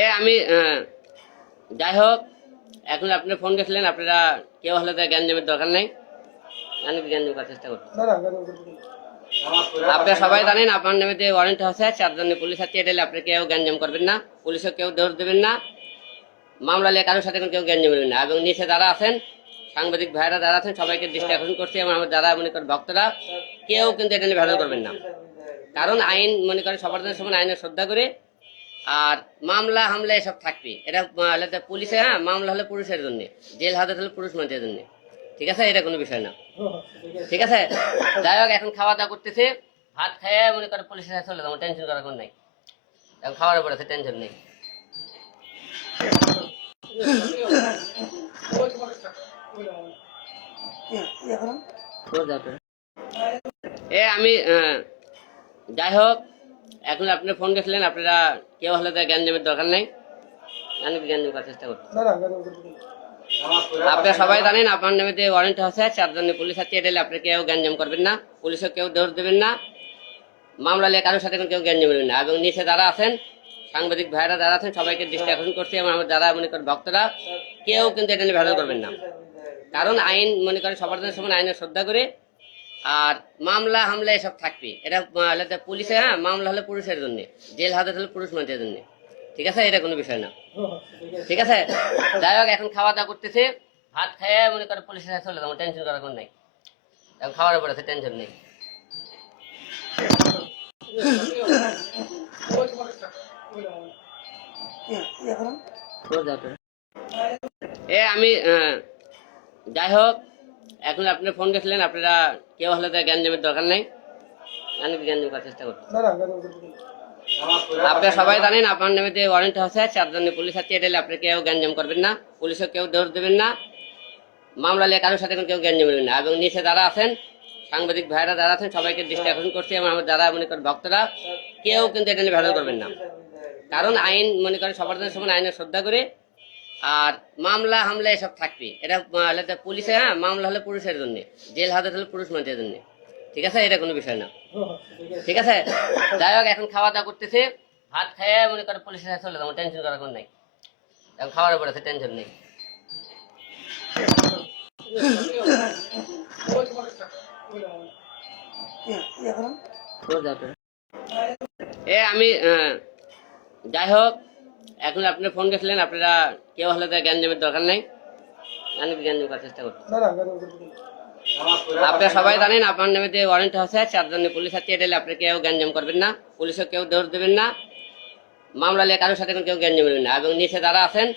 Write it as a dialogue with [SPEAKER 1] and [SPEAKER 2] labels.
[SPEAKER 1] এ, আমি যাই হোক এখন আপনি ফোন গেছিলেন, আপনারা কেউ হলে তার জ্ঞান জমের দরকার নেই। আমি জ্ঞান জমার চেষ্টা করছি।
[SPEAKER 2] না না কেন করবেন না?
[SPEAKER 1] আপনারা সবাই জানেন, আপনার নামে যে ওয়ারেন্ট আছে চারজনে পুলিশ আছে, এটা আপনি কেউ গ্যাঞ্জাম করবেন না। পুলিশও কেউ দৌড় দেবেন না। মামলা নিয়ে কারোর সাথে কেউ গ্যাঞ্জাম দেবেন না। এবং নিচে যারা আছেন, সাংবাদিক ভাইরা যারা আছেন, সবাইকে দৃষ্টি আকর্ষণ করছি। এবং আমার যারা মনে করেন ভক্তরা, কেউ কিন্তু এটা নিয়ে ভেজাল করবেন না। কারণ আইন মনে করেন সবার জন্য সমান, আইনের শ্রদ্ধা করে আর মামলা, হামলা এসব থাকবে। এটা তো পুলিশে হ্যাঁ মামলা হলে পুরুষের জন্য। জেল হাজত হলে পুরুষ মানুষের জন্য। ঠিক আছে? এটা কোনো বিষয় না। ঠিক আছে? যাই হোক, এখন খাওয়া দাওয়া করতেছে। ভাত খেয়ে মনে করে পুলিশের কাছে চলে যাব টেনশন করার কোনো নাই। এখন খাওয়ার পরে টেনশন নেই। এ, আমি যাই হোক এখন আপনি ফোন গেছিলেন আপনারা কেউ হলে তার জ্ঞান জমের দরকার নেই। আমি জ্ঞান জমার চেষ্টা করছি? আপনারা সবাই জানেন আপনার নামে যে ওয়ারেন্ট আছে চারজনে পুলিশ আছে এটা আপনি কেউ গ্যাঞ্জাম করবেন না। পুলিশও কেউ দৌড় দেবেন না। মামলা নিয়ে কারোর সাথে কেউ গ্যাঞ্জাম দেবেন না। এবং নিচে যারা আছেন সাংবাদিক ভাইরা যারা আছেন সবাইকে দৃষ্টি আকর্ষণ করছি এবং আমার যারা মনে করেন ভক্তরা কেউ কিন্তু এটা নিয়ে ভেজাল করবেন না। কারণ আইন মনে করেন সবার জন্য সমান আইনের শ্রদ্ধা করে আর মামলা, হামলা এসব থাকবে। এটা পুলিশে হ্যাঁ মামলা হলে পুরুষের জন্য। জেল হাজত হলে পুরুষ মানুষের জন্য। ঠিক আছে? এটা কোনো বিষয় না। ঠিক আছে? যাই হোক, এখন খাওয়া দাওয়া করতেছে। ভাত খেয়ে মনে করে পুলিশের কাছে চলে যাব টেনশন করার কোনো নাই। এখন খাওয়ার পরে টেনশন নেই। এ, আমি যাই হোক এখন আপনি ফোন গেছিলেন আপনারা কেউ হলে তার জ্ঞান জমের দরকার নেই। আমি জ্ঞান জমার চেষ্টা করছি।
[SPEAKER 2] না না কেন করবেন না?
[SPEAKER 1] আপনারা সবাই জানেন আপনার নামে যে ওয়ারেন্ট আছে চারজনে পুলিশ আছে এটা আপনি কেউ গ্যাঞ্জাম করবেন না। পুলিশও কেউ দৌড় দেবেন না। মামলা নিয়ে কারোর সাথে কেউ গ্যাঞ্জাম দেবেন না। এবং নিচে যারা আছেন সাংবাদিক ভাইরা যারা আছেন সবাইকে দৃষ্টি আকর্ষণ করছি এবং আমার যারা মনে করেন ভক্তরা কেউ কিন্তু এটা নিয়ে ভেজাল করবেন না। কারণ আইন মনে করেন সবার জন্য সমান আইনের শ্রদ্ধা করে আর মামলা, হামলা এসব থাকবে এটা পুলিশে হ্যাঁ? মামলা হলে পুরুষের জন্য। জেল, হাজত হলে পুরুষ মানুষের জন্য। ঠিক আছে? এটা কোনো বিষয় না। ঠিক আছে? যাই হোক, এখন খাওয়া দাওয়া করতেছে। ভাত খেয়ে মনে করে পুলিশের কাছে চলে যাব টেনশন করার কোনো নাই। এখন খাওয়ার পরে টেনশন নেই। এ, আমি যাই হোক এখন আপনি ফোন গেছিলেন আপনারা কেউ হলে তার জ্ঞান জমের দরকার নেই। আমি জ্ঞান করার চেষ্টা করছি? আপনারা সবাই জানেন আপনার নামে যে ওয়ারেন্ট আছে চারজনের পুলিশ আছে এটা আপনি কেউ গ্যাঞ্জাম করবেন না। পুলিশও কেউ দৌড় দেবেন না। মামলা নিয়ে কারোর সাথে কেউ জ্ঞানজাম নেবেন না। এবং নিচে যারা আছেন